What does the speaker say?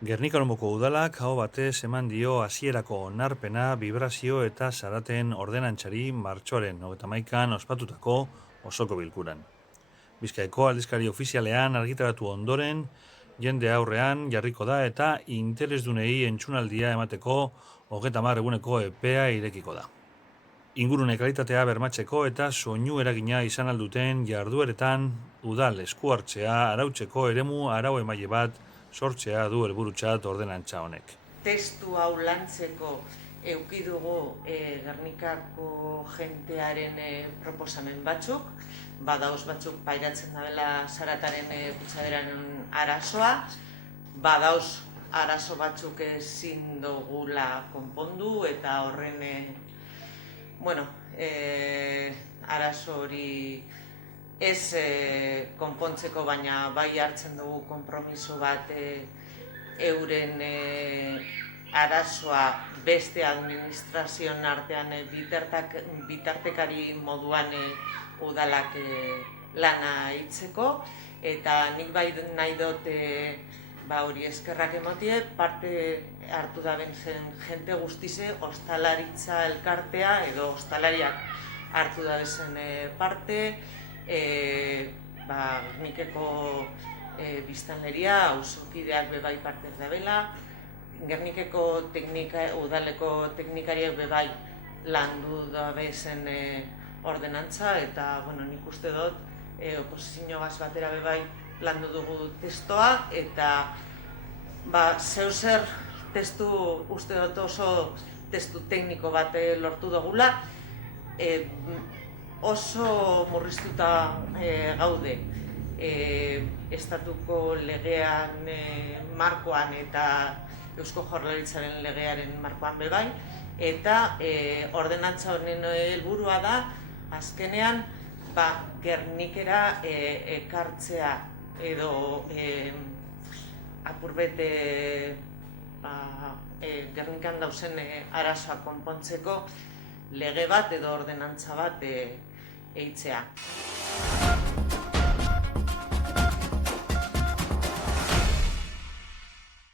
Gernika-Olmoko udalak aho batez eman dio hasierako onarpena bibrazio eta zaraten ordenantzari martxoaren 31an ospatutako osoko bilkuran. Bizkaiko aldizkari ofizialean argitaratu ondoren, jende aurrean jarriko da eta interesdunei entzunaldia emateko 30 eguneko epea irekiko da. Ingurune kalitatea bermatzeko eta soinu eragina izan alduten jardueretan udal esku hartzea arautzeko eremu arau emaile bat sortzea du helburutzat ordenantza honek. Testu hau lantzeko eduki dugu Gernikako jentearen proposamen batzuk, badauz batzuk pairatzen dabela zarataren kutsaderaren arazoa, badauz arazo batzuk ezin dugula konpondu eta horren arazo hori ez konpontzeko, baina bai hartzen dugu konpromiso bat euren arazoa beste administrazioen artean bitartekari moduan udalak lana hitzeko, eta nik bai nahi dut hori eskerrak emotie, parte hartu da zen jente guztize, ostalaritza elkartea edo ostalariak hartu da zen parte, Gernikeko biztanleria, auzokideak bebai partez dabela, Gernikeko udaleko teknikariak bebai landu dabe zen ordenantza, eta nik uste dut oposizio batera bebai landu dugu testoa, eta zeuzer testu uste dut oso testu tekniko bat lortu dugula, oso murriztuta gaude estatuko legean markoan eta Eusko Jaurlaritzaren legearen markoan bebai, eta ordenantza honen helburua da azkenean Gernikera ekartzea edo apurbet Gernikan dauzen arazoa konpontzeko lege bat edo ordenantza bat eitzea.